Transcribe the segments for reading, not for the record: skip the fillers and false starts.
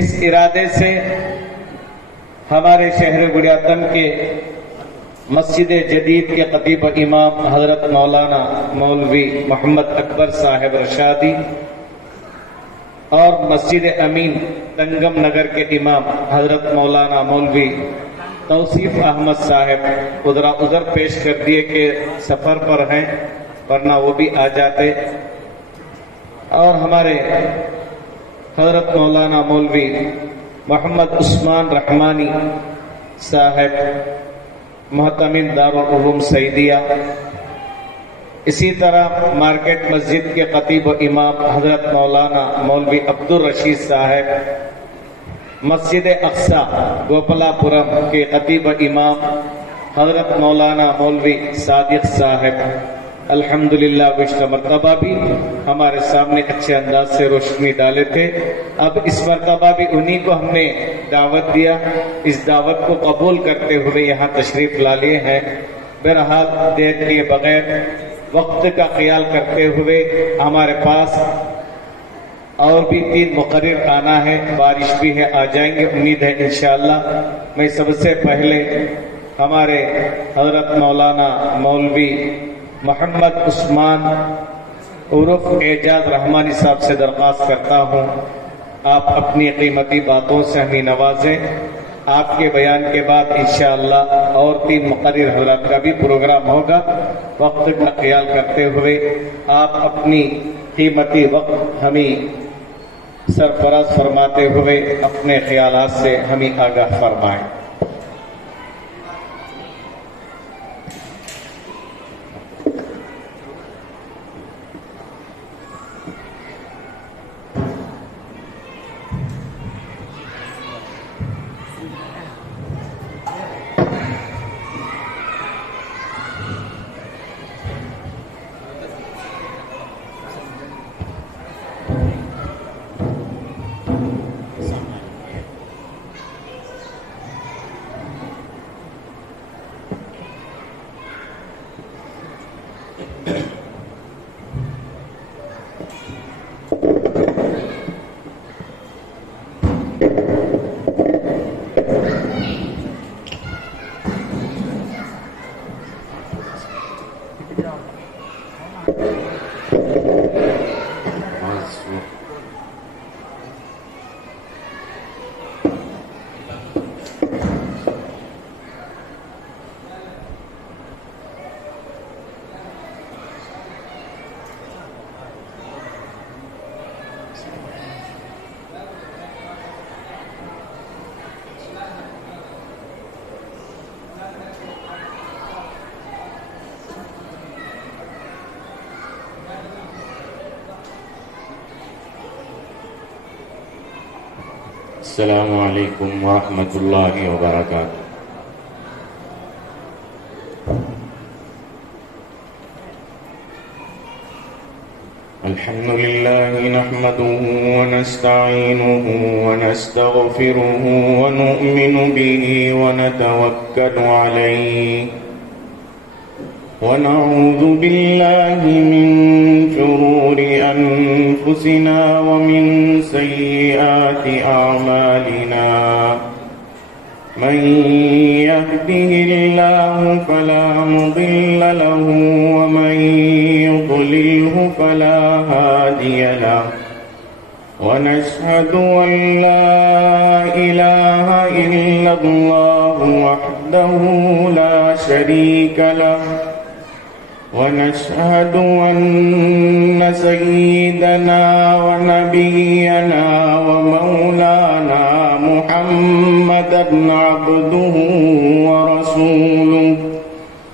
اس ارادے سے ہمارے شہر بڑیاتن کے مسجد جدید کے خطیب امام حضرت مولانا مولوی محمد اکبر صاحب رشادی اور مسجد امین تنگم نگر کے امام حضرت مولانا مولوی توصیف احمد صاحب عذر پیش کر دیے کہ سفر پر ہیں، ورنہ وہ بھی آ جاتے، اور ہمارے حضرت مولانا مولوی محمد عثمان رحمانی صاحب محتمل دارالعلوم سعیدیہ، اسی طرح مارکیٹ مسجد کے خطیب و امام حضرت مولانا مولوی عبدالرشید صاحب، مسجد اقصی گوپلا پورم کے خطیب و امام حضرت مولانا مولوی صادق صاحب، الحمدللہ گزشتہ مرتبہ بھی ہمارے سامنے اچھے انداز سے روشنی ڈالے تھے، اب اس مرتبہ بھی انہی کو ہم نے دعوت دیا، اس دعوت کو قبول کرتے ہوئے یہاں تشریف لا لیے ہیں۔ بہرحال دیر کیے بغیر وقت کا خیال کرتے ہوئے ہمارے پاس اور بھی 3 مقرر آنا ہے، بارش بھی ہے، آ جائیں گے امید ہے انشاءاللہ۔ میں سب سے پہلے ہمارے حضرت مولانا مولوی محمد عثمان عرف اعجاز رحمانی صاحب سے درخواست کرتا ہوں آپ اپنی قیمتی باتوں سے ہمیں نوازیں۔ آپ کے بیان کے بعد انشاءاللہ اور 3 مقرر حضرات کا بھی پروگرام ہوگا۔ وقت کا خیال کرتے ہوئے آپ اپنی قیمتی وقت ہمیں سرفراز فرماتے ہوئے اپنے خیالات سے ہمیں آگاہ فرمائیں۔ السلام علیکم ورحمۃ اللہ وبرکاتہ۔ الحمد للہ نحمده ونستعینه ونستغفره ونؤمن به ونتوکل علیہ ونعوذ باللہ من شرور انفسنا ومن سیئات اعمالنا من يهده الله فلا مضل له ومن يضلله فلا هادي له ونشهد أن لا إله إلا الله وحده لا شريك له ونشهد أن سيدنا ونبينا ومولانا محمدا عبده ورسوله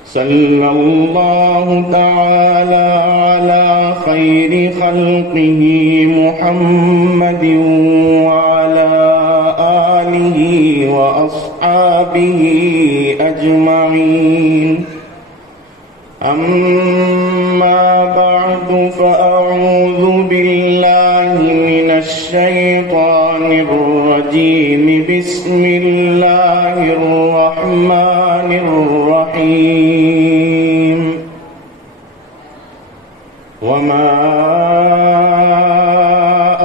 صلى الله تعالى على خير خلقه محمد وعلى آله وأصحابه أجمعين أما بعد فأعوذ بالله من الشيطان الرجيم بسم الله الرحمن الرحيم وما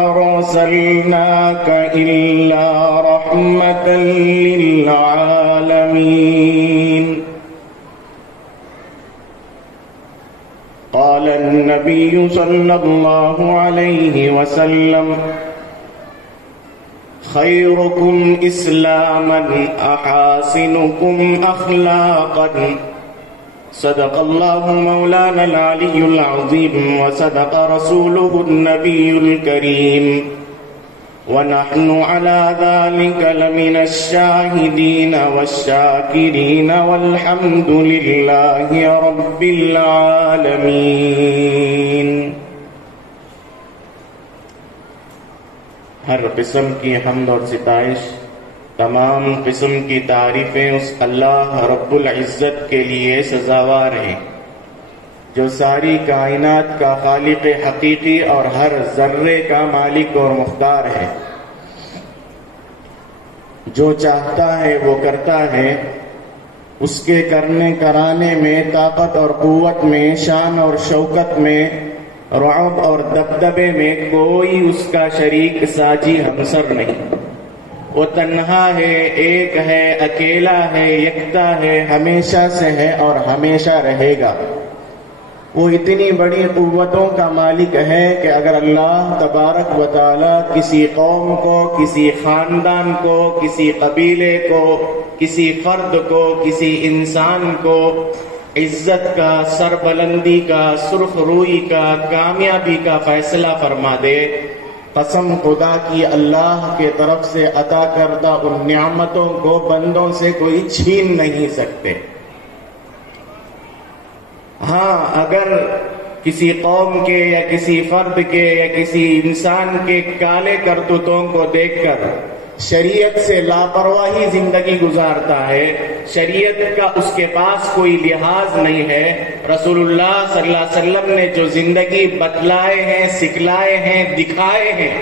أرسلناك إلا رحمة للعالمين. قال النبي صلى الله عليه وسلم: خيركم إسلاما أحاسنكم أخلاقا. صدق الله مولانا العلي العظيم وصدق رسوله النبي الكريم ونحن على ذلك لمن الشاهدين والشاكرين والحمد لله رب العالمين. ہر قسم کی حمد اور ستائش، تمام قسم کی تعریفیں اس اللہ رب العزت کے لیے سزاوار ہیں جو ساری کائنات کا خالق حقیقی اور ہر ذرے کا مالک اور مختار ہے. جو چاہتا ہے وہ کرتا ہے. اس کے کرنے کرانے میں، طاقت اور قوت میں، شان اور شوکت میں، رعب اور دبدبے میں کوئی اس کا شریک ساجی ہمسر نہیں. وہ تنہا ہے، ایک ہے، اکیلا ہے، یکتا ہے، ہمیشہ سے ہے اور ہمیشہ رہے گا. وہ اتنی بڑی قوتوں کا مالک ہے کہ اگر اللہ تبارک و تعالی کسی قوم کو، کسی خاندان کو، کسی قبیلے کو، کسی فرد کو، کسی انسان کو عزت کا، سربلندی کا، سرخ روئی کا، کامیابی کا فیصلہ فرما دے، قسم خدا کی اللہ کے طرف سے عطا کردہ ان نعمتوں کو بندوں سے کوئی چھین نہیں سکتے. ہاں، اگر کسی قوم کے یا کسی فرد کے یا کسی انسان کے کالے کرتوتوں کو دیکھ کر شریعت سے لاپرواہی زندگی گزارتا ہے، شریعت کا اس کے پاس کوئی لحاظ نہیں ہے، رسول اللہ صلی اللہ علیہ وسلم نے جو زندگی بتلائے ہیں، سکھلائے ہیں، دکھائے ہیں،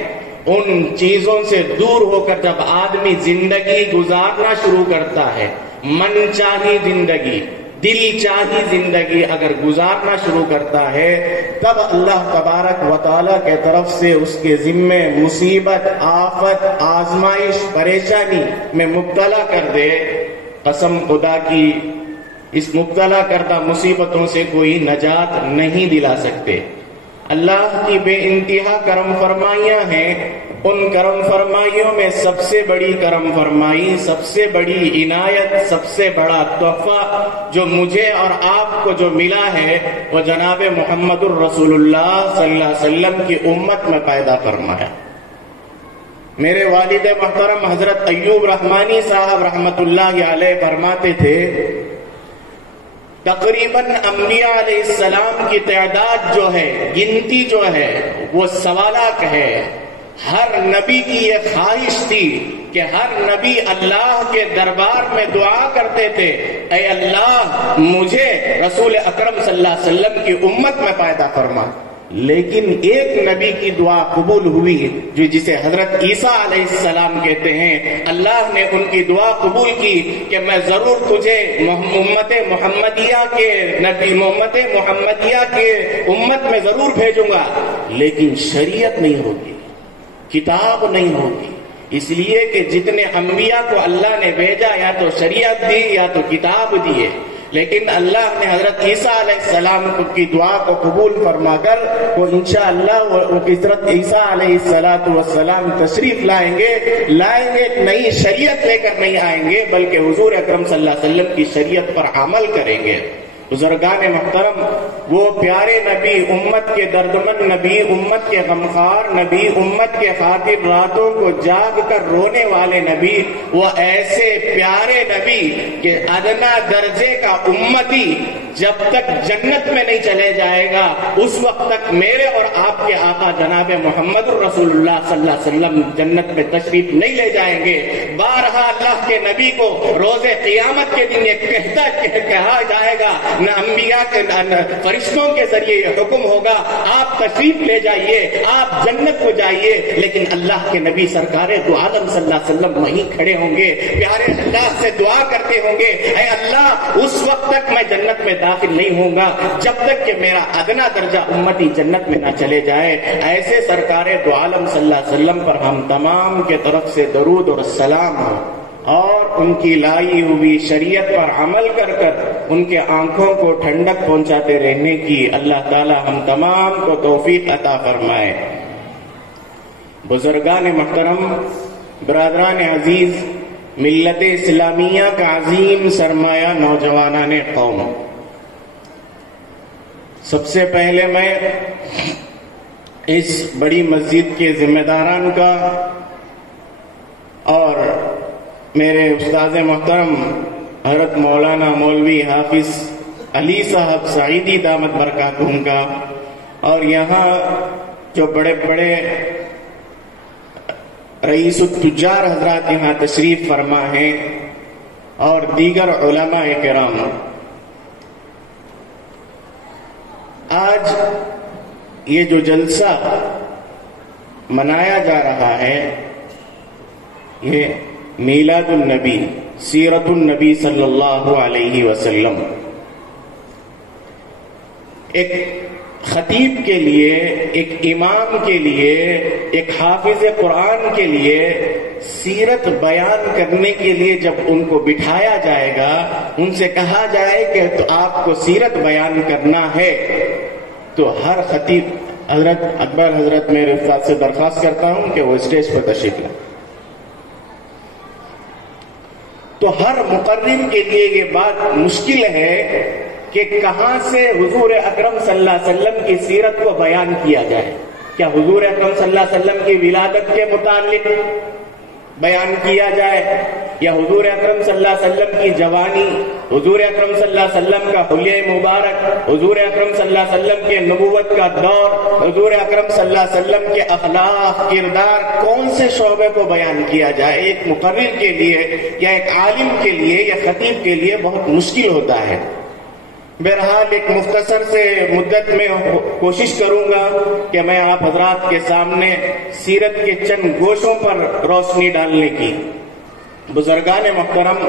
ان چیزوں سے دور ہو کر جب آدمی زندگی گزارنا شروع کرتا ہے، من چاہی زندگی، دل چاہی زندگی اگر گزارنا شروع کرتا ہے، تب اللہ تبارک و تعالیٰ کے طرف سے اس کے ذمے مصیبت، آفت، آزمائش، پریشانی میں مبتلا کر دے. قسم خدا کی اس مبتلا کردہ مصیبتوں سے کوئی نجات نہیں دلا سکتے. اللہ کی بے انتہا کرم فرمائیاں ہیں. ان کرم فرمائیوں میں سب سے بڑی کرم فرمائی، سب سے بڑی عنایت، سب سے بڑا تحفہ جو مجھے اور آپ کو جو ملا ہے وہ جناب محمد الرسول اللہ صلی اللہ علیہ وسلم کی امت میں پیدا فرمایا. میرے والد محترم حضرت ایوب رحمانی صاحب رحمت اللہ علیہ فرماتے تھے، تقریباً انبیاء علیہ السلام کی تعداد جو ہے، گنتی جو ہے، وہ 1.25 لاکھ ہے. ہر نبی کی یہ خواہش تھی کہ ہر نبی اللہ کے دربار میں دعا کرتے تھے، اے اللہ مجھے رسول اکرم صلی اللہ علیہ وسلم کی امت میں پیدا فرما. لیکن ایک نبی کی دعا قبول ہوئی جو جسے حضرت عیسیٰ علیہ السلام کہتے ہیں. اللہ نے ان کی دعا قبول کی کہ میں ضرور تجھے امت محمدیہ کے نبی، امت محمدیہ کے امت میں ضرور بھیجوں گا، لیکن شریعت نہیں ہوگی، کتاب نہیں ہوگی. اس لیے کہ جتنے انبیاء کو اللہ نے بھیجا یا تو شریعت دی یا تو کتاب دیے، لیکن اللہ نے حضرت عیسیٰ علیہ السلام کی دعا کو قبول فرما کر وہ انشاءاللہ حضرت عیسیٰ علیہ السلام تشریف لائیں گے. ایک نئی شریعت لے کر نہیں آئیں گے بلکہ حضور اکرم صلی اللہ علیہ وسلم کی شریعت پر عمل کریں گے. بزرگان محترم، وہ پیارے نبی، امت کے دردمند نبی، امت کے غمخوار نبی، امت کے خاطر راتوں کو جاگ کر رونے والے نبی، وہ ایسے پیارے نبی کہ ادنا درجے کا امتی جب تک جنت میں نہیں چلے جائے گا اس وقت تک میرے اور آپ کے آقا جناب محمد الرسول اللہ صلی اللہ علیہ وسلم جنت میں تشریف نہیں لے جائیں گے. بارہا اللہ کے نبی کو روز قیامت کے دن یہ کہا جائے گا، نہ انبیاء کے فرشتے فرشتوں کے ذریعے یہ حکم ہوگا آپ تشریف لے جائیے، آپ جنت کو جائیے، لیکن اللہ کے نبی سرکار دو عالم صلی اللہ علیہ وسلم وہیں کھڑے ہوں گے، پیارے اللہ سے دعا کرتے ہوں گے، اے اللہ اس وقت تک میں جنت میں داخل نہیں ہوں گا جب تک کہ میرا ادنا درجہ امتی جنت میں نہ چلے جائے۔ ایسے سرکار دو عالم صلی اللہ علیہ وسلم پر ہم تمام کے طرف سے درود اور السلام ہو، اور ان کی لائی ہوئی شریعت پر عمل کر کر ان کے آنکھوں کو ٹھنڈک پہنچاتے رہنے کی اللہ تعالی ہم تمام کو توفیق عطا فرمائے۔ بزرگان محترم، برادران عزیز، ملت اسلامیہ کا عظیم سرمایہ نوجوانان قوم، سب سے پہلے میں اس بڑی مسجد کے ذمہ داران کا اور میرے استاد محترم حضرت مولانا مولوی حافظ علی صاحب سعیدی دامت برکاتہم کا، اور یہاں جو بڑے بڑے رئیس التجار حضرات یہاں تشریف فرما ہیں، اور دیگر علماء کرام، آج یہ جو جلسہ منایا جا رہا ہے یہ میلاد النبی، سیرت النبی صلی اللہ علیہ وسلم، ایک خطیب کے لیے، ایک امام کے لیے، ایک حافظ قرآن کے لیے سیرت بیان کرنے کے لیے جب ان کو بٹھایا جائے گا، ان سے کہا جائے کہ تو آپ کو سیرت بیان کرنا ہے، تو ہر خطیب، حضرت اکبر حضرت میرے استاد سے درخواست کرتا ہوں کہ وہ اسٹیج پر تشریف لائیں، تو ہر مقرر کے لیے یہ بات مشکل ہے کہ کہاں سے حضور اکرم صلی اللہ علیہ وسلم کی سیرت کو بیان کیا جائے۔ کیا حضور اکرم صلی اللہ علیہ وسلم کی ولادت کے متعلق بیان کیا جائے، یا حضور اکرم صلی اللہ علیہ وسلم کی جوانی، حضور اکرم صلی اللہ علیہ وسلم کا حلیہ مبارک، حضور اکرم صلی اللہ علیہ وسلم کے نبوت کا دور، حضور اکرم صلی اللہ علیہ وسلم کے اخلاق، کردار، کون سے شعبے کو بیان کیا جائے؟ ایک مقرر کے لیے یا ایک عالم کے لیے یا خطیب کے لیے بہت مشکل ہوتا ہے۔ بہرحال ایک مختصر سے مدت میں کوشش کروں گا کہ میں آپ حضرات کے سامنے سیرت کے چند گوشوں پر روشنی ڈالنے کی۔ بزرگان محترم،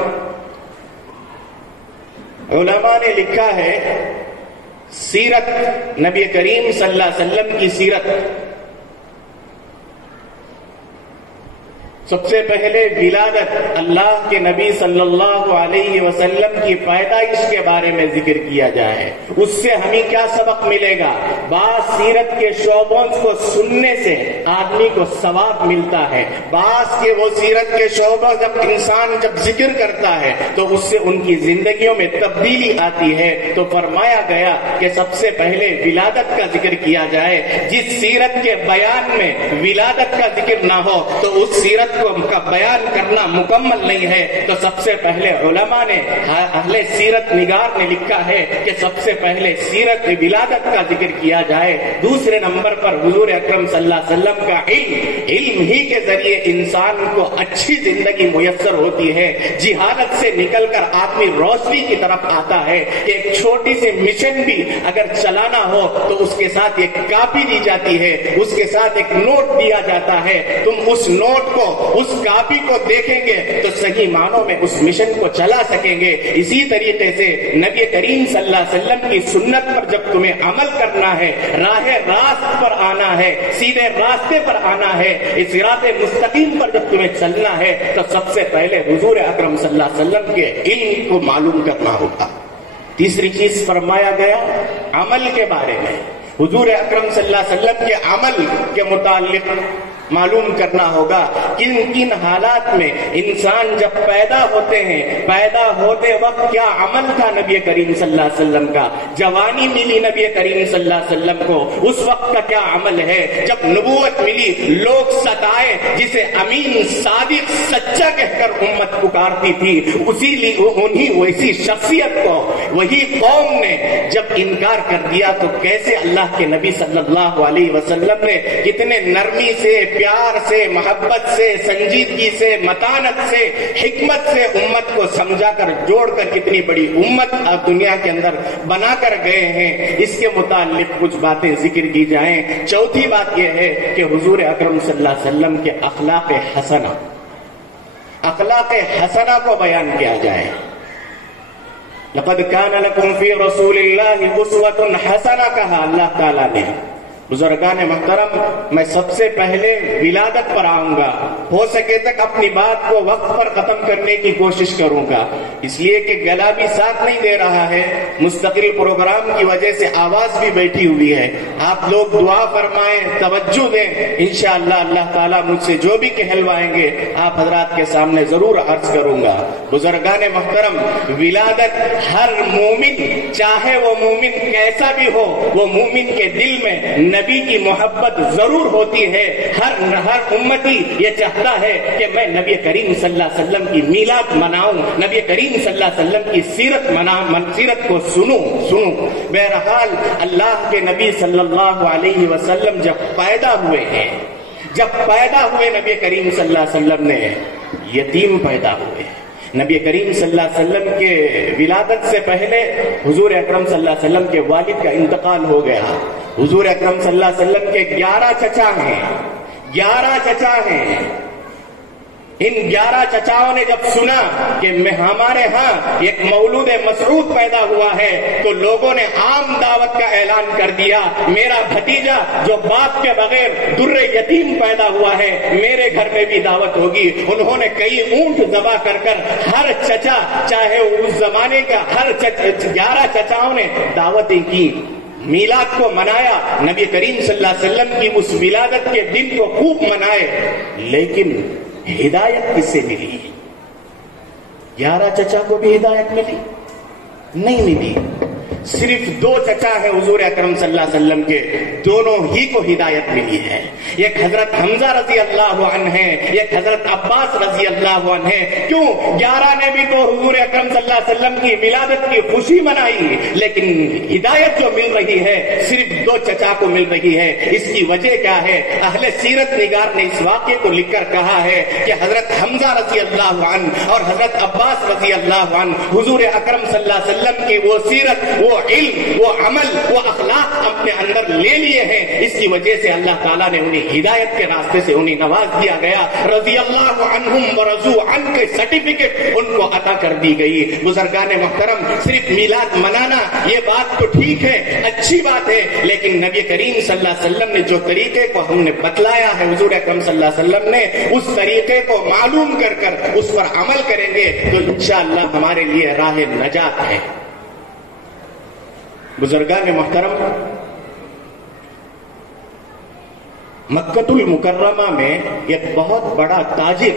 علماء نے لکھا ہے سیرت، نبی کریم صلی اللہ علیہ وسلم کی سیرت، سب سے پہلے ولادت، اللہ کے نبی صلی اللہ علیہ وسلم کی پیدائش کے بارے میں ذکر کیا جائے، اس سے ہمیں کیا سبق ملے گا؟ بعض سیرت کے شعبوں کو سننے سے آدمی کو ثواب ملتا ہے، بعض کے وہ سیرت کے شعبہ جب انسان جب ذکر کرتا ہے تو اس سے ان کی زندگیوں میں تبدیلی آتی ہے۔ تو فرمایا گیا کہ سب سے پہلے ولادت کا ذکر کیا جائے، جس سیرت کے بیان میں ولادت کا ذکر نہ ہو تو اس سیرت کا بیان کرنا مکمل نہیں ہے۔ تو سب سے پہلے علماء نے، اہل سیرت نگار نے لکھا ہے کہ سب سے پہلے سیرت ولادت کا ذکر کیا جائے، دوسرے نمبر پر حضور اکرم صلی اللہ علیہ وسلم کا علم ہی کے ذریعے انسان کو اچھی زندگی میسر ہوتی ہے، جہالت سے نکل کر آدمی روشنی کی طرف آتا ہے۔ ایک چھوٹی سی مشن بھی اگر چلانا ہو تو اس کے ساتھ ایک کاپی دی جاتی ہے، اس کے ساتھ ایک نوٹ دیا جاتا ہے، تم اس نوٹ کو، اس کاپی کو دیکھیں گے تو صحیح معنوں میں اس مشن کو چلا سکیں گے۔ اسی طریقے سے نبی کریم صلی اللہ علیہ وسلم کی سنت پر جب تمہیں عمل کرنا ہے، راہ راست پر آنا ہے، سیدھے راستے پر آنا ہے، اس صراط مستقیم پر جب تمہیں چلنا ہے تو سب سے پہلے حضور اکرم صلی اللہ علیہ وسلم کے علم کو معلوم کرنا ہوگا۔ تیسری چیز فرمایا گیا عمل کے بارے میں، حضور اکرم صلی اللہ علیہ وسلم کے عمل کے متعلق معلوم کرنا ہوگا، کن کن حالات میں انسان جب پیدا ہوتے ہیں، پیدا ہوتے وقت کیا عمل تھا نبی کریم صلی اللہ علیہ وسلم کا، جوانی ملی نبی کریم صلی اللہ علیہ وسلم کو، اس وقت کا کیا عمل ہے، جب نبوت ملی لوگ ستائے، جسے امین صادق سچا کہہ کر امت پکارتی تھی، ویسی شخصیت کو وہی قوم نے جب انکار کر دیا تو کیسے اللہ کے نبی صلی اللہ علیہ وسلم نے کتنے نرمی سے، پیار سے، محبت سے، سنجیدگی سے، متانت سے، حکمت سے امت کو سمجھا کر جوڑ کر کتنی بڑی امت آپ دنیا کے اندر بنا کر گئے ہیں، اس کے متعلق کچھ باتیں ذکر کی جائیں۔ چوتھی بات یہ ہے کہ حضور اکرم صلی اللہ علیہ وسلم کے اخلاق حسنہ کو بیان کیا جائے۔ لقد كان لكم في رسول الله اسوة حسنہ کہا اللہ تعالیٰ نے۔ بزرگان محترم، میں سب سے پہلے ولادت پر آؤں گا، ہو سکے تک اپنی بات کو وقت پر ختم کرنے کی کوشش کروں گا، اس لیے کہ گلا بھی ساتھ نہیں دے رہا ہے، مستقل پروگرام کی وجہ سے آواز بھی بیٹھی ہوئی ہے۔ آپ لوگ دعا فرمائیں، توجہ دیں، انشاءاللہ اللہ تعالیٰ مجھ سے جو بھی کہلوائیں گے آپ حضرات کے سامنے ضرور عرض کروں گا۔ بزرگان محترم، ولادت ہر مومن، چاہے وہ مومن کیسا بھی ہو، وہ مومن کے دل میں نبی کی محبت ضرور ہوتی ہے۔ ہر امتی یہ چاہتا ہے کہ میں نبی کریم صلی اللہ علیہ وسلم کی میلاد مناؤں، نبی کریم صلی اللہ علیہ وسلم کی سیرت کو سنوں۔ بہرحال اللہ کے نبی صلی اللہ علیہ وسلم جب پیدا ہوئے نبی کریم صلی اللہ علیہ وسلم نے یتیم پیدا ہوئے۔ نبی کریم صلی اللہ علیہ وسلم کے ولادت سے پہلے حضور اکرم صلی اللہ علیہ وسلم کے والد کا انتقال ہو گیا۔ حضور اکرم صلی اللہ علیہ وسلم کے 11 چچا ہیں۔ ان 11 چچاؤں نے جب سنا کہ ہمارے ہاں ایک مولود مسعود پیدا ہوا ہے تو لوگوں نے عام دعوت کا اعلان کر دیا، میرا بھتیجا جو باپ کے بغیر در یتیم پیدا ہوا ہے، میرے گھر میں بھی دعوت ہوگی۔ انہوں نے کئی اونٹ ذبح کر ہر چچا، چاہے اس زمانے کا 11 چچاؤں نے دعوتیں کی، میلاد کو منایا، نبی کریم صلی اللہ علیہ وسلم کی اس ولادت کے دن کو خوب منائے۔ لیکن ہدایت کس سے ملی؟ 11 چچا کو بھی ہدایت ملی؟ نہیں ملی۔ صرف 2 چچا ہیں حضور اکرم صلی اللہ علیہ وسلم کے، دونوں ہی کو ہدایت ملی ہے۔ ایک حضرت حمزہ رضی اللہ عنہ ہے، ایک حضرت عباس رضی اللہ عنہ ہے۔ کیوں؟ 11 نے بھی تو حضور اکرم صلی اللہ علیہ وسلم کی ولادت کی خوشی منائی، لیکن ہدایت جو مل رہی ہے صرف 2 چچا کو مل رہی ہے۔ اس کی وجہ کیا ہے؟ اہل سیرت نگار نے اس واقعے کو لکھ کر کہا ہے کہ حضرت حمزہ رضی اللہ عنہ اور حضرت عباس رضی اللہ عنہ حضور اکرم صلی اللہ علیہ وسلم کی وہ سیرت، وہ علم، وہ عمل، وہ اخلاق اپنے اندر لے لیے ہیں۔ اس کی وجہ سے اللہ تعالیٰ نے انہیں ہدایت کے راستے سے انہیں نواز دیا گیا۔ رضی اللہ عنہم ورضوا عنہ کے سرٹیفکیٹ ان کو عطا کر دی گئی۔ بزرگان محترم، صرف میلاد منانا یہ بات تو ٹھیک ہے، اچھی بات ہے، لیکن نبی کریم صلی اللہ علیہ وسلم نے جو طریقے کو ہم نے بتلایا ہے، حضور اکرم صلی اللہ علیہ وسلم نے اس طریقے کو معلوم کر اس پر عمل کریں گے تو انشاءاللہ ہمارے لیے راہ نجات ہے۔ بزرگان محترم، مکۃ المکرمہ میں ایک بہت بڑا تاجر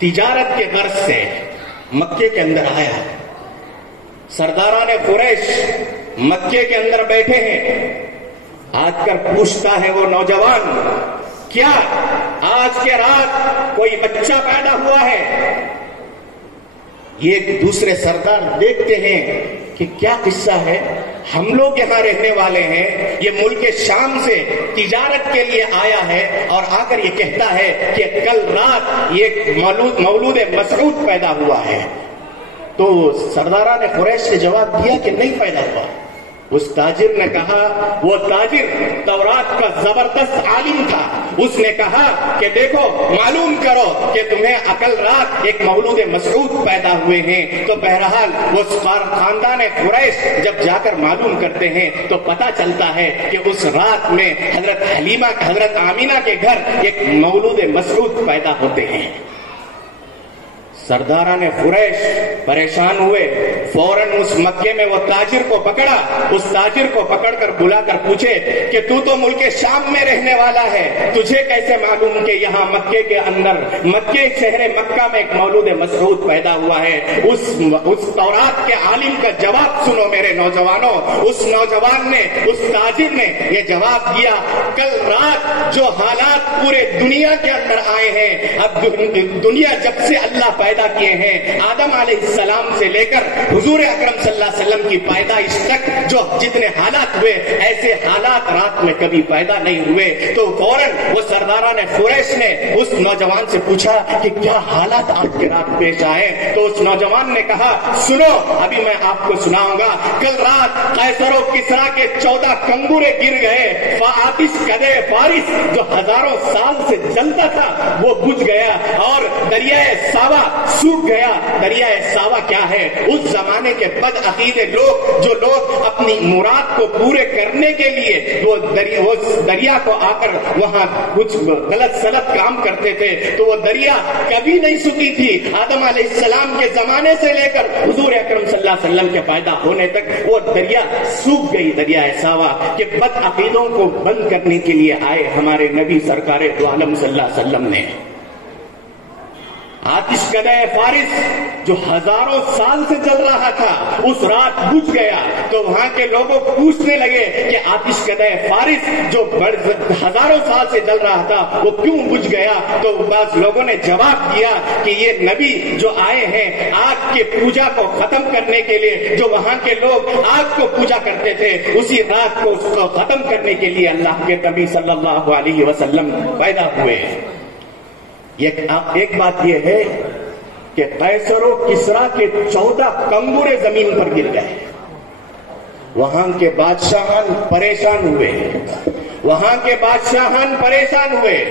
تجارت کے غرض سے مکے کے اندر آیا۔ سرداران قریش مکے کے اندر بیٹھے ہیں، آج کر پوچھتا ہے وہ نوجوان، کیا آج کے رات کوئی بچہ پیدا ہوا ہے؟ یہ ایک دوسرے سردار دیکھتے ہیں کہ کیا قصہ ہے، ہم لوگ یہاں رہنے والے ہیں، یہ ملک شام سے تجارت کے لیے آیا ہے اور آ کر یہ کہتا ہے کہ کل رات یہ مولود مسعود پیدا ہوا ہے۔ تو سرداران قریش نے جواب دیا کہ نہیں پیدا ہوا۔ اس تاجر نے کہا، وہ تاجر تورات کا زبردست عالم تھا، اس نے کہا کہ دیکھو معلوم کرو کہ تمہیں کل رات ایک مولود مسعود پیدا ہوئے ہیں۔ تو بہرحال وہ خاندان قریش جب جا کر معلوم کرتے ہیں تو پتہ چلتا ہے کہ اس رات میں حضرت آمینہ کے گھر ایک مولود مسعود پیدا ہوتے ہیں۔ سرداران قریش پریشان ہوئے، فوراً اس مکے میں وہ تاجر کو پکڑا، اس تاجر کو پکڑ کر بلا کر پوچھے کہ تو ملک شام میں رہنے والا ہے، تجھے کیسے معلوم کہ یہاں مکے کے اندر مکے شہر مکہ میں ایک مولود مسعود پیدا ہوا ہے؟ اس تورات کے عالم کا جواب سنو میرے نوجوانوں۔ اس نوجوان نے، اس تاجر نے یہ جواب دیا، کل رات جو حالات پورے دنیا کے اندر آئے ہیں، اب دنیا جب سے اللہ پیدا پیدا کیے ہیں، آدم علیہ السلام سے لے کر حضور اکرم صلی اللہ علیہ وسلم کی پیدائش تک جو جتنے حالات ہوئے ایسے حالات رات میں کبھی پیدا نہیں ہوئے۔ تو فوراً وہ سرداران قریش نے اس نوجوان سے پوچھا کہ کیا حالات آپ کے رات پیش آئے؟ تو اس نوجوان نے کہا سنو ابھی میں آپ کو سناؤں گا، کل رات قیصر و کسریٰ کے 14 کنگورے گر گئے، فآتش قدح فارس جو ہزاروں سال سے جلتا تھا وہ بجھ گیا، اور دریائے ساوا سوکھ گیا۔ دریائے ساوا کیا ہے؟ اس زمانے کے بد عقیدے لوگ جو لوگ اپنی مراد کو پورے کرنے کے لیے وہ دریا کو آ کر وہاں کچھ غلط سلط کام کرتے تھے، تو وہ دریا کبھی نہیں سوکھی تھی۔ آدم علیہ السلام کے زمانے سے لے کر حضور اکرم صلی اللہ علیہ وسلم کے پیدا ہونے تک وہ دریا سوکھ گئی، دریائے ساوا کے بد عقیدوں کو بند کرنے کے لیے آئے ہمارے نبی سرکار دو عالم صلی اللہ علیہ وسلم نے۔ آتش قدح فارس جو ہزاروں سال سے جل رہا تھا اس رات بجھ گیا، تو وہاں کے لوگوں پوچھنے لگے کہ آتش قدح فارس جو ہزاروں سال سے جل رہا تھا وہ کیوں بجھ گیا؟ تو بعض لوگوں نے جواب دیا کہ یہ نبی جو آئے ہیں آگ کے پوجا کو ختم کرنے کے لیے، جو وہاں کے لوگ آگ کو پوجا کرتے تھے اسی رات کو اس کو ختم کرنے کے لیے اللہ کے نبی صلی اللہ علیہ وسلم پیدا ہوئے۔ ایک بات یہ ہے کہ قیصر و کسریٰ کے 14 کنگورے زمین پر گر گئے، وہاں کے بادشاہان پریشان ہوئے، وہاں کے بادشاہان پریشان ہوئے،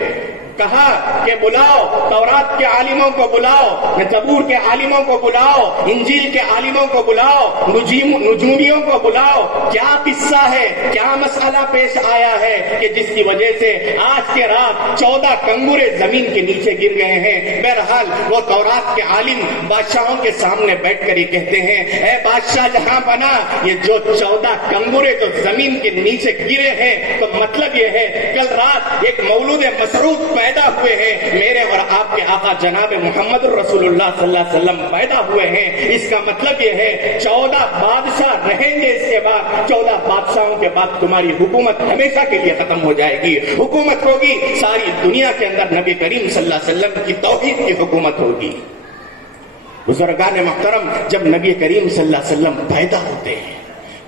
کہا کہ بلاؤ تورات کے عالموں کو بلاؤ، زبور کے عالموں کو بلاؤ، انجیل کے عالموں کو بلاؤ، نجومیوں کو بلاؤ، کیا قصہ ہے، کیا مسئلہ پیش آیا ہے کہ جس کی وجہ سے آج کے رات 14 کنگورے زمین کے نیچے گر گئے ہیں۔ بہرحال وہ تورات کے عالم بادشاہوں کے سامنے بیٹھ کر یہ کہتے ہیں اے بادشاہ جہاں بنا، یہ جو 14 کنگورے جو زمین کے نیچے گرے ہیں تو مطلب یہ ہے کل رات ایک مولود مسعود پیدا ہوئے ہیں، میرے اور آپ کے آقا جناب محمد رسول اللہ صلی اللہ علیہ وسلم پیدا ہوئے ہیں۔ اس کا مطلب یہ ہے 14 بادشاہ رہیں گے، اس کے بعد 14 بادشاہوں کے بعد تمہاری حکومت ہمیشہ کے لیے ختم ہو جائے گی، حکومت ہوگی ساری دنیا کے اندر نبی کریم صلی اللہ علیہ وسلم کی توحید کی حکومت ہوگی۔ بزرگان محترم، جب نبی کریم صلی اللہ علیہ وسلم پیدا ہوتے ہیں،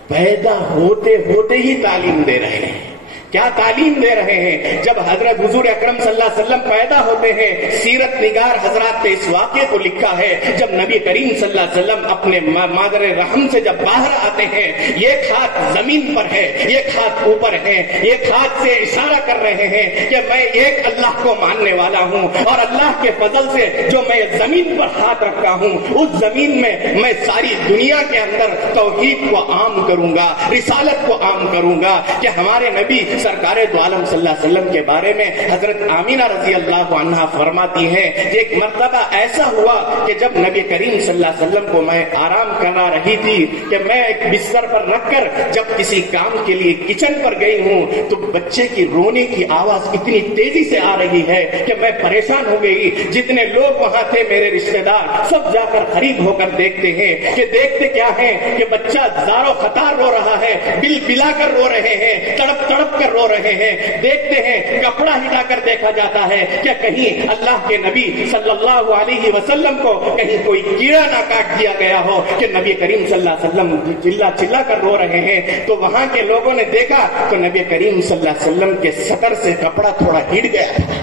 پیدا ہوتے ہوتے ہی تعلیم دے رہے ہیں۔ کیا تعلیم دے رہے ہیں؟ جب حضرت حضور اکرم صلی اللہ علیہ وسلم پیدا ہوتے ہیں، سیرت نگار حضرات نے اس واقعے کو لکھا ہے، جب نبی کریم صلی اللہ علیہ وسلم اپنے مادر رحم سے جب باہر آتے ہیں، ایک ہاتھ زمین پر ہے، ایک ہاتھ اوپر ہے، ایک ہاتھ سے اشارہ کر رہے ہیں کہ میں ایک اللہ کو ماننے والا ہوں، اور اللہ کے فضل سے جو میں زمین پر ہاتھ رکھا ہوں اس زمین میں ساری دنیا کے اندر توحید کو عام کروں گا، رسالت کو عام کروں گا۔ کہ ہمارے نبی سرکار دو عالم صلی اللہ علیہ وسلم کے بارے میں حضرت آمینہ رضی اللہ عنہا فرماتی ہیں، ایک مرتبہ ایسا ہوا کہ جب نبی کریم صلی اللہ علیہ وسلم کو میں آرام کرا رہی تھی کہ میں ایک بستر پر رکھ کر جب کسی کام کے لیے کچن پر گئی ہوں تو بچے کی رونے کی آواز اتنی تیزی سے آ رہی ہے کہ میں پریشان ہو گئی۔ جتنے لوگ وہاں تھے میرے رشتے دار سب جا کر قریب ہو کر دیکھتے ہیں کہ دیکھتے کیا ہے کہ بچہ زار و خطار رو رہا ہے، بل بلا کر رو رہے ہیں، تڑپ تڑپ کر رو رہے ہیں۔ دیکھتے ہیں کپڑا ہٹا کر دیکھا جاتا ہے کہ کہیں اللہ کے نبی صلی اللہ علیہ وسلم کو کہیں کوئی کیڑا نہ کاٹ دیا گیا ہو کہ نبی کریم صلی اللہ علیہ وسلم چلا چلا کر رو رہے ہیں۔ تو وہاں کے لوگوں نے دیکھا تو نبی کریم صلی اللہ علیہ وسلم کے سطر سے کپڑا تھوڑا ہٹ گیا تھا،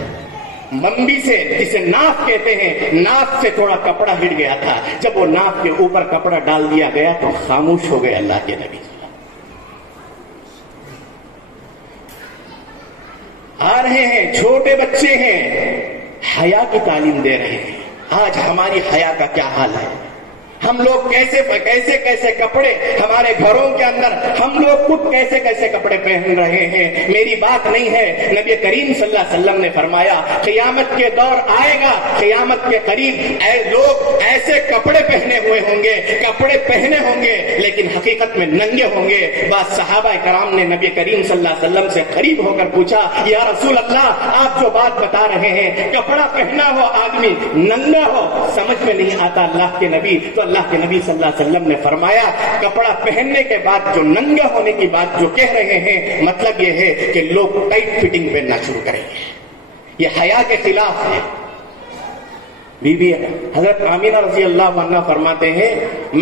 منبی سے جسے ناف کہتے ہیں، ناف سے تھوڑا کپڑا ہٹ گیا تھا۔ جب وہ ناف کے اوپر کپڑا ڈال دیا گیا تو خاموش ہو گئے اللہ کے نبی۔ آ رہے ہیں چھوٹے بچے ہیں، حیا کی تعلیم دے رہے ہیں۔ آج ہماری حیا کا کیا حال ہے؟ ہم لوگ کیسے کیسے کیسے کپڑے ہمارے گھروں کے اندر ہم لوگ خود کیسے کیسے کپڑے پہن رہے ہیں۔ میری بات نہیں ہے، نبی کریم صلی اللہ علیہ وسلم نے فرمایا قیامت کے دور آئے گا، قیامت کے قریب لوگ ایسے کپڑے پہنے ہوئے ہوں گے، کپڑے پہنے ہوں گے لیکن حقیقت میں ننگے ہوں گے۔ بعض صحابہ کرام نے نبی کریم صلی اللہ علیہ وسلم سے قریب ہو کر پوچھا یا رسول اللہ آپ جو بات بتا رہے ہیں کپڑا پہنا ہو آدمی ننگا ہو سمجھ میں نہیں آتا اللہ کے نبی۔ تو اللہ کے نبی صلی اللہ علیہ وسلم نے فرمایا کپڑا پہننے کے بعد جو ننگا ہونے کی بات جو کہہ رہے ہیں مطلب یہ ہے کہ لوگ ٹائٹ فٹنگ پہننا شروع کریں گے، یہ حیا کے خلاف ہے۔ بی بی حضرت آمینہ رضی اللہ عنہ فرماتے ہیں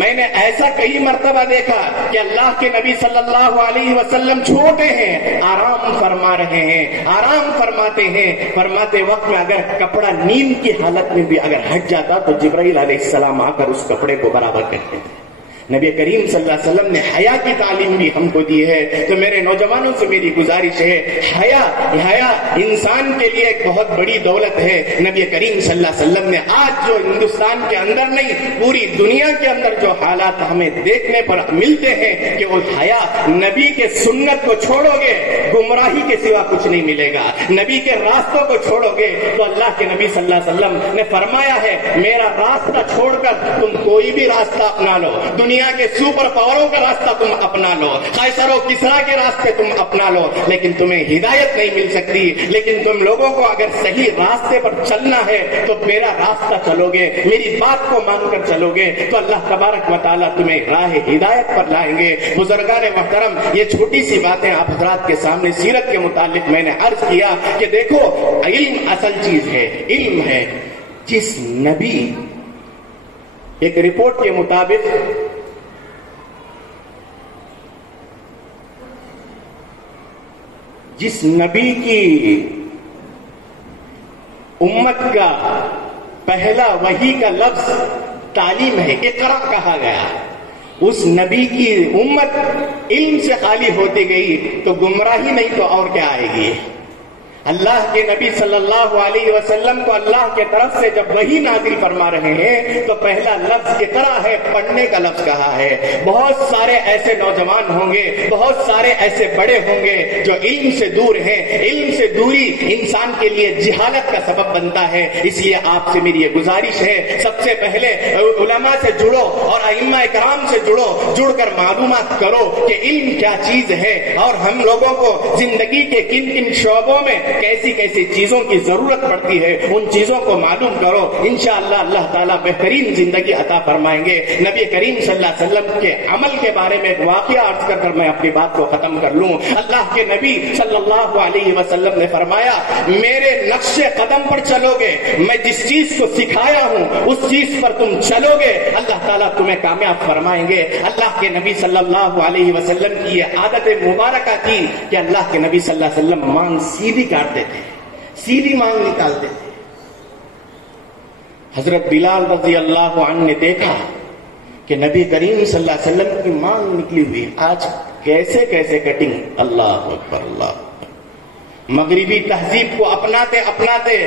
میں نے ایسا کئی مرتبہ دیکھا کہ اللہ کے نبی صلی اللہ علیہ وسلم چھوٹے ہیں، آرام فرما رہے ہیں، آرام فرماتے ہیں، فرماتے وقت میں اگر کپڑا نیند کی حالت میں بھی اگر ہٹ جاتا تو جبرائیل علیہ السلام آ کر اس کپڑے کو برابر کرتے تھے۔ نبی کریم صلی اللہ علیہ وسلم نے حیا کی تعلیم بھی ہم کو دی ہے، تو میرے نوجوانوں سے میری گزارش ہے، حیا انسان کے لیے ایک بہت بڑی دولت ہے۔ نبی کریم صلی اللہ علیہ وسلم نے آج جو ہندوستان کے اندر نہیں پوری دنیا کے اندر جو حالات ہمیں دیکھنے پر ملتے ہیں کہ وہ حیا، نبی کے سنت کو چھوڑو گے گمراہی کے سوا کچھ نہیں ملے گا، نبی کے راستوں کو چھوڑو گے تو اللہ کے نبی صلی اللہ علیہ وسلم نے فرمایا ہے میرا راستہ چھوڑ کر تم کوئی بھی راستہ اپنا لو، دنیا کے سپر پاوروں کا راستہ تم اپنا لو، قیصر و کسریٰ کے راستے تم اپنا لو، لیکن تمہیں ہدایت نہیں مل سکتی۔ لیکن تم لوگوں کو اگر صحیح راستے پر چلنا ہے تو میرا راستہ چلو گے، میری بات کو مان کر چلو گے تو اللہ تبارک و تعالیٰ تمہیں راہ ہدایت پر لائیں گے۔ بزرگان محترم، یہ چھوٹی سی باتیں آپ حضرات کے سامنے سیرت کے متعلق میں نے عرض کیا کہ دیکھو علم اصل چیز ہے، علم ہے۔ جس نبی، ایک رپورٹ کے مطابق جس نبی کی امت کا پہلا وحی کا لفظ تعلیم ہے، اقرا کہا گیا، اس نبی کی امت علم سے خالی ہوتی گئی تو گمراہی نہیں تو اور کیا آئے گی؟ اللہ کے نبی صلی اللہ علیہ وسلم کو اللہ کے طرف سے جب وحی نازل فرما رہے ہیں تو پہلا لفظ اقرا ہے، پڑھنے کا لفظ کہا ہے۔ بہت سارے ایسے نوجوان ہوں گے، بہت سارے ایسے بڑے ہوں گے جو علم سے دور ہیں۔ علم سے دوری انسان کے لیے جہالت کا سبب بنتا ہے، اس لیے آپ سے میری یہ گزارش ہے، سب سے پہلے علماء سے جڑو اور ائمہ کرام سے جڑ کر معلومات کرو کہ علم کیا چیز ہے اور ہم لوگوں کو زندگی کے کن کن شعبوں میں کیسی کیسی چیزوں کی ضرورت پڑتی ہے، ان چیزوں کو معلوم کرو، انشاءاللہ اللہ تعالیٰ بہترین زندگی عطا فرمائیں گے۔ نبی کریم صلی اللہ علیہ وسلم کے عمل کے بارے میں ایک واقعہ عرض کر میں اپنی بات کو ختم کر لوں۔ اللہ کے نبی صلی اللہ علیہ وسلم نے فرمایا میرے نقش قدم پر چلو گے، میں جس چیز کو سکھایا ہوں اس چیز پر تم چلو گے، اللہ تعالیٰ تمہیں کامیاب فرمائیں گے۔ اللہ کے نبی صلی اللہ علیہ وسلم کی یہ عادت مبارکہ تھی کہ اللہ کے نبی صلی اللہ علیہ وسلم مانگ سیدھی کاٹتے تھے، سیدھی مانگ نکالتے تھے۔ حضرت بلال رضی اللہ عنہ نے دیکھا کہ نبی کریم صلی اللہ علیہ وسلم کی مانگ نکلی ہوئی، آج کیسے کیسے کٹنگ، اللہ اکبر اللہ اکبر۔ مغربی تہذیب کو اپناتے اپناتے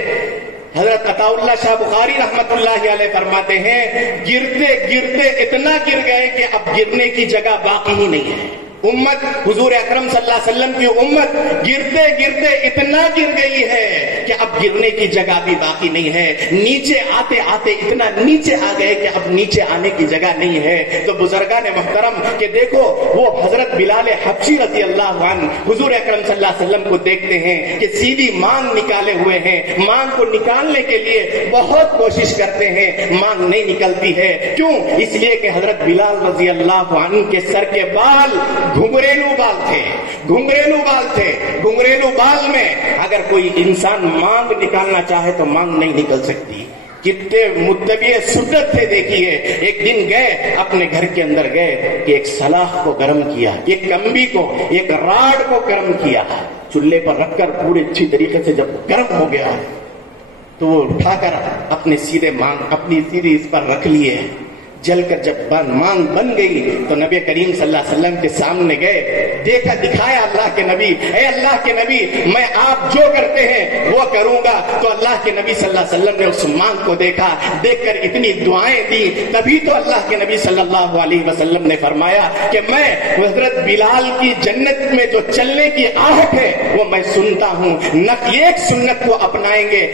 حضرت عطا اللہ شاہ بخاری رحمت اللہ علیہ فرماتے ہیں گرتے گرتے اتنا گر گئے کہ اب گرنے کی جگہ باقی ہی نہیں ہے۔ امت حضور اکرم صلی اللہ علیہ وسلم کی امت گرتے گرتے اتنا گر گئی ہے کہ اب گرنے کی جگہ بھی باقی نہیں ہے، نیچے آتے آتے اتنا نیچے آ گئے کہ اب نیچے آنے کی جگہ نہیں ہے۔ تو بزرگان محترم کہ دیکھو وہ حضرت بلال حبشی رضی اللہ عنہ حضور اکرم صلی اللہ علیہ وسلم کو دیکھتے ہیں کہ سیدھی مانگ نکالے ہوئے ہیں، مانگ کو نکالنے کے لیے بہت کوشش کرتے ہیں، مانگ نہیں نکلتی ہے۔ کیوں؟ اس لیے کہ حضرت بلال رضی اللہ عنہ کے سر کے بال گھنگریلو بال تھے، گھنگریلو بال تھے، گھنگریلو بال میں اگر کوئی انسان مانگ نکالنا چاہے تو مانگ نہیں نکل سکتی۔ کتنے متبع سنت تھے دیکھیے، ایک دن گئے اپنے گھر کے اندر گئے کہ ایک سلاخ کو گرم کیا، ایک کمبی کو، ایک راڈ کو گرم کیا، چولہے پر رکھ کر پورے اچھی طریقے سے جب گرم ہو گیا تو وہ اٹھا کر اپنے سیدھے مانگ اپنی سیدھی اس پر رکھ لیے، جل کر جب مانگ بن گئی تو نبی کریم صلی اللہ علیہ وسلم کے سامنے گئے، دیکھا دکھایا اللہ کے نبی، اے اللہ کے نبی میں آپ جو کرتے ہیں وہ کروں گا۔ تو اللہ کے نبی صلی اللہ علیہ وسلم نے اس مانگ کو دیکھا، دیکھ کر اتنی دعائیں دی، تبھی تو اللہ کے نبی صلی اللہ علیہ وسلم نے فرمایا کہ میں حضرت بلال کی جنت میں جو چلنے کی آہٹ ہے وہ میں سنتا ہوں۔ نہ ایک سنت کو اپنائیں گے،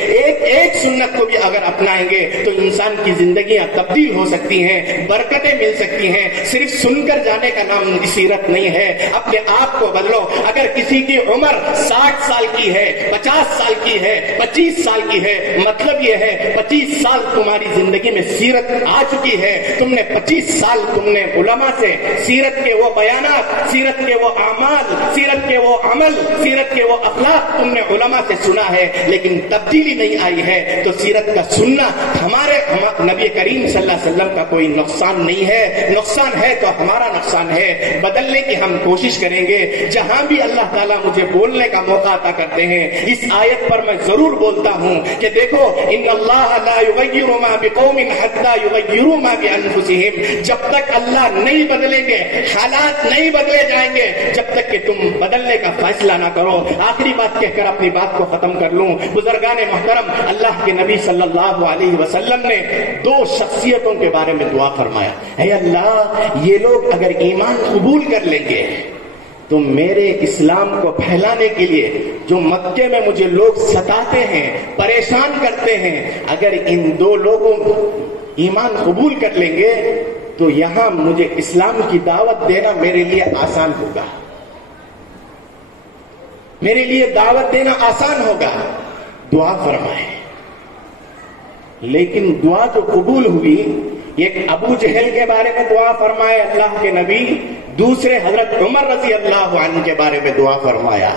ایک سنت کو بھی اگر اپنائیں گے تو انسان کی زندگیاں تبدیل ہو سکتی ہیں۔ ہیں, برکتیں مل سکتی ہیں. صرف سن کر جانے کا نام سیرت نہیں ہے. اپنے آپ کو بدلو. اگر کسی کی عمر 60 سال کی ہے, 50 سال کی ہے, 25 سال کی ہے, مطلب یہ ہے 25 سال تمہاری زندگی میں سیرت آ چکی ہے. تم نے 25 سال تم نے علماء سے سیرت کے وہ بیانات, سیرت کے وہ اعمال, سیرت کے وہ عمل, سیرت کے وہ اخلاق تم نے علماء سے سنا ہے, لیکن تبدیلی نہیں آئی ہے. تو سیرت کا سننا ہمارے نبی کریم صلی اللہ علیہ وسلم کا کوئی نقصان نہیں ہے. نقصان ہے تو ہمارا نقصان ہے. بدلنے کی ہم کوشش کریں گے. جہاں بھی اللہ تعالیٰ مجھے بولنے کا موقع عطا کرتے ہیں, اس آیت پر میں ضرور بولتا ہوں کہ دیکھو, ان اللہ لا یغیر ما بقوم حتی یغیروا ما بانفسہم. جب تک اللہ نہیں بدلیں گے, حالات نہیں بدلے جائیں گے, جب تک کہ تم بدلنے کا فیصلہ نہ کرو. آخری بات کہہ کر اپنی بات کو ختم کر لوں. بزرگان محترم, اللہ کے نبی صلی اللہ علیہ وسلم نے 2 شخصیتوں کے بارے میں دعا فرمایا. اے اللہ, یہ لوگ اگر ایمان قبول کر لیں گے تو میرے اسلام کو پھیلانے کے لیے جو مکے میں مجھے لوگ ستاتے ہیں, پریشان کرتے ہیں, اگر ان 2 لوگوں ایمان قبول کر لیں گے تو یہاں مجھے اسلام کی دعوت دینا میرے لیے آسان ہوگا. میرے لیے دعوت دینا آسان ہوگا. دعا فرمائے. لیکن دعا تو قبول ہوئی. ایک ابو جہل کے بارے میں دعا فرمائے اللہ کے نبی, دوسرے حضرت عمر رضی اللہ عنہ کے بارے میں دعا فرمایا.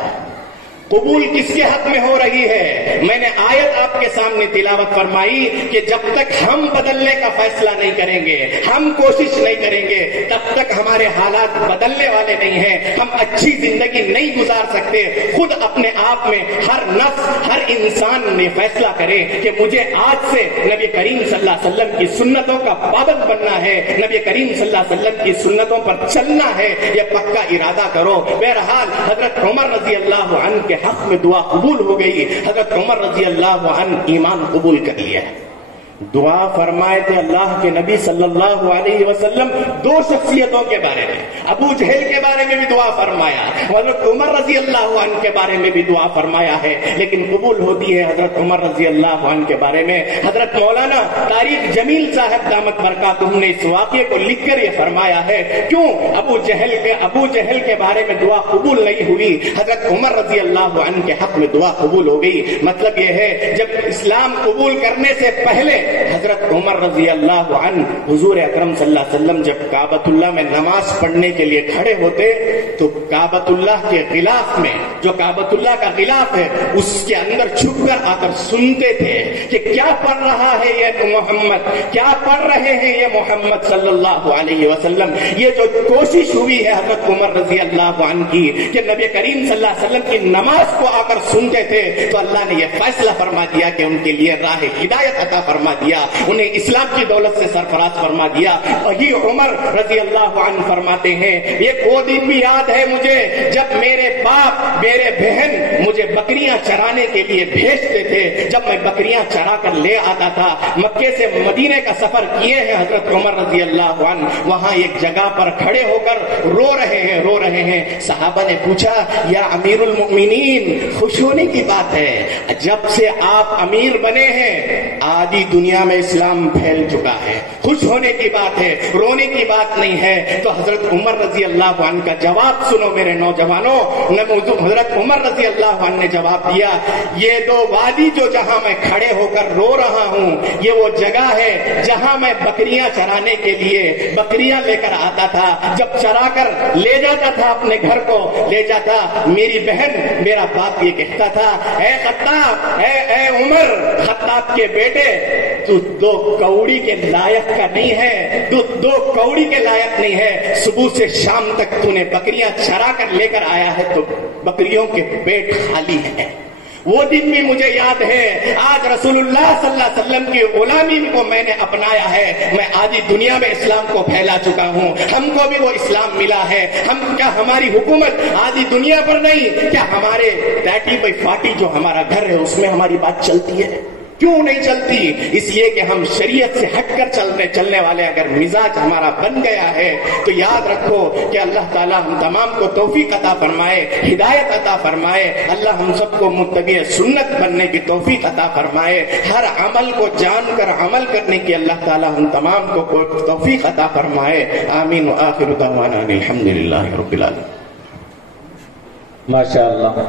قبول کس کے حق میں ہو رہی ہے؟ میں نے آیت آپ کے سامنے تلاوت فرمائی کہ جب تک ہم بدلنے کا فیصلہ نہیں کریں گے, ہم کوشش نہیں کریں گے, تب تک ہمارے حالات بدلنے والے نہیں ہیں. ہم اچھی زندگی نہیں گزار سکتے. خود اپنے آپ میں ہر نفس, ہر انسان نے فیصلہ کرے کہ مجھے آج سے نبی کریم صلی اللہ علیہ وسلم کی سنتوں کا پابند بننا ہے, نبی کریم صلی اللہ علیہ وسلم کی سنتوں پر چلنا ہے. یہ پکا ارادہ کرو. بہرحال حضرت عمر رضی اللہ عنہ کے حق میں دعا قبول ہو گئی. حضرت عمر رضی اللہ عنہ ایمان قبول کر لیا. دعا فرمائے تھے اللہ کے نبی صلی اللہ علیہ وسلم 2 شخصیتوں کے بارے میں. ابو جہل کے بارے میں بھی دعا فرمایا, حضرت عمر رضی اللہ عنہ کے بارے میں بھی دعا فرمایا ہے, لیکن قبول ہوتی ہے حضرت عمر رضی اللہ عنہ کے بارے میں. حضرت مولانا طارق جمیل صاحب دامت برکاتہم نے اس واقعے کو لکھ کر یہ فرمایا ہے کیوں ابو جہل کے بارے میں دعا قبول نہیں ہوئی, حضرت عمر رضی اللہ عنہ کے حق میں دعا قبول ہو گئی. مطلب یہ ہے جب اسلام قبول کرنے سے پہلے حضرت عمر رضی اللہ عنہ حضور اکرم صلی اللہ علیہ وسلم جب کعبۃ اللہ میں نماز پڑھنے کے لیے کھڑے ہوتے تو کعبۃ اللہ کے غلاف میں, جو کعبۃ اللہ کا غلاف ہے, اس کے اندر چھپ کر آ کر سنتے تھے کہ کیا پڑھ رہا ہے یہ محمد, کیا پڑھ رہے ہیں یہ محمد صلی اللہ علیہ وسلم. یہ جو کوشش ہوئی ہے حضرت عمر رضی اللہ عنہ کی کہ نبی کریم صلی اللہ علیہ وسلم کی نماز کو آ کر سنتے تھے, تو اللہ نے یہ فیصلہ فرما دیا کہ ان کے لیے راہ ہدایت عطا فرما دیا, انہیں اسلام کی دولت سے سرفراز فرما دیا. وہی عمر رضی اللہ عنہ فرماتے ہیں ایک وہ دن بھی یاد ہے مجھے جب میرے باپ میرے بہن مجھے بکریاں چرانے کے لیے بھیجتے تھے. جب میں بکریاں چرا کر لے آتا تھا, مکے سے مدینے کا سفر کیے ہیں حضرت عمر رضی اللہ عنہ, وہاں ایک جگہ پر کھڑے ہو کر رو رہے ہیں. صحابہ نے پوچھا یا امیر المؤمنین, خوش ہونے کی بات ہے, جب سے آپ امیر بنے ہیں آدھی دنیا میں اسلام پھیل چکا ہے, خوش ہونے کی بات ہے, رونے کی بات نہیں ہے. تو حضرت عمر رضی اللہ عنہ کا جواب سنو میرے نوجوانوں. حضرت عمر رضی اللہ عنہ نے جواب دیا یہ 2 وادی جو جہاں میں کھڑے ہو کر رو رہا ہوں یہ وہ جگہ ہے جہاں میں بکریاں چرانے کے لیے بکریاں لے کر آتا تھا. جب چرا کر لے جاتا تھا اپنے گھر کو لے جاتا, میری بہن میرا باپ یہ کہتا تھا اے خطاب, اے عمر, خطاب کے بیٹے, تو 2 کوڑی کے لائق کا نہیں ہے, 2 کوڑی کے لائق نہیں ہے. صبح سے شام تک تو نے بکریاں چرا کر لے کر آیا ہے تو بکریوں کے پیٹ خالی ہیں. وہ دن بھی مجھے یاد ہے. آج رسول اللہ صلی اللہ علیہ وسلم کی غلامی کو میں نے اپنایا ہے, میں آدھی دنیا میں اسلام کو پھیلا چکا ہوں. ہم کو بھی وہ اسلام ملا ہے. کیا ہماری حکومت آدھی دنیا پر نہیں, کیا ہمارے 30 بائی 40 جو ہمارا گھر ہے اس میں ہماری بات چلتی ہے؟ کیوں نہیں چلتی؟ اس لیے کہ ہم شریعت سے ہٹ کر چلنے والے اگر مزاج ہمارا بن گیا ہے تو یاد رکھو کہ اللہ تعالیٰ ہم تمام کو توفیق عطا فرمائے، ہدایت عطا فرمائے، اللہ ہم سب کو متبع سنت بننے کی توفیق عطا فرمائے، ہر عمل کو جان کر عمل کرنے کی اللہ تعالیٰ ہم تمام کو توفیق عطا فرمائے۔ آمین وآخر دعوانا الحمدللہ رب العالمین۔ ماشاء اللہ۔